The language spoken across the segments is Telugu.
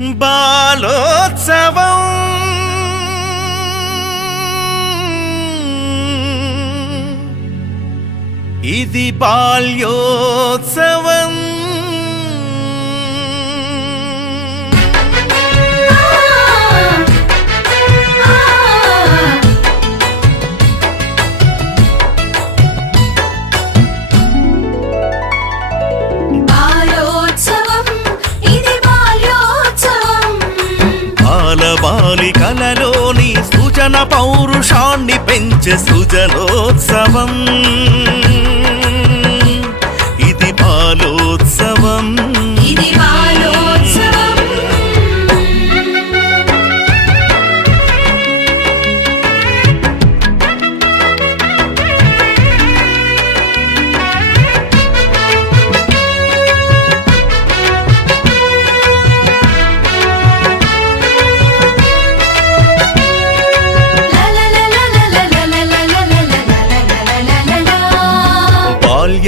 బాలోత్సవం. ఇది బాల్యోత్సవం. సృజన పౌరుషాన్ని పెంచే సుజనోత్సవం.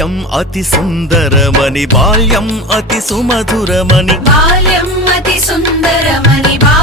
బాల్యం అతి సుందరమని బాల్యం అతి సుమధురమని. బాల్యం అతి సుందరమని బా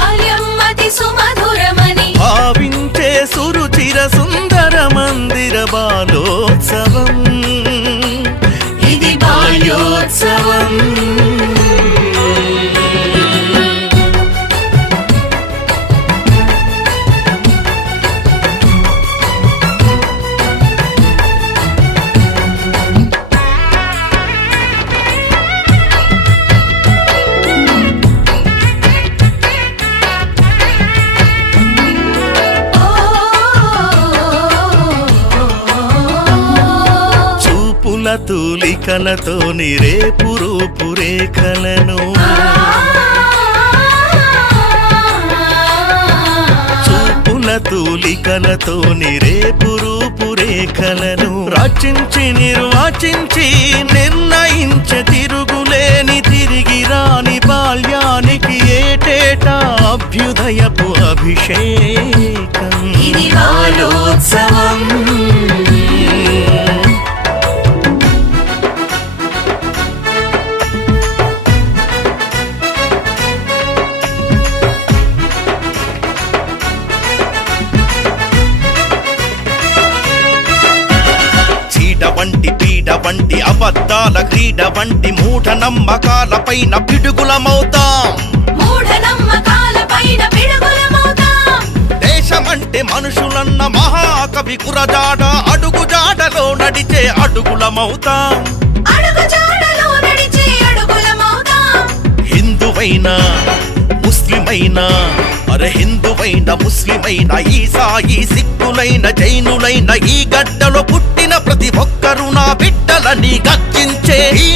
చూపుల తూలికలతో రేపు రూపు రేఖలను. చూపుల తూలికలతో రేపు రూపు రేఖలను. రచించి నిర్వచించి నిర్ణయించే తిరుగులేని తిరిగి రాని బాల్యానికి ఏటేటా అభ్యుదయపు అభిషేకం. ఇది బాలోత్సవం. వంటి పీడ వంటి అబద్ధాల క్రీడ వంటి మూఢ నమ్మకాల పైన పిడుగులమవుతాం. దేశమంటే మనుషులన్న మహాకవి కురజాడ అడుగు జాడలో నడిచే అడుగులమవుతాం. అడుగు జాడలో నడిచే అడుగులమవుతాం. హిందువైనా ముస్లిమైనా అరే హిందువైన ముస్లిమైన ఈసాయి సిక్కులైన జైనులైన ఈ గడ్డలో పుట్టిన ప్రతి ఒక్కరు నా బిడ్డలని గర్జించే ఈ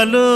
ভালো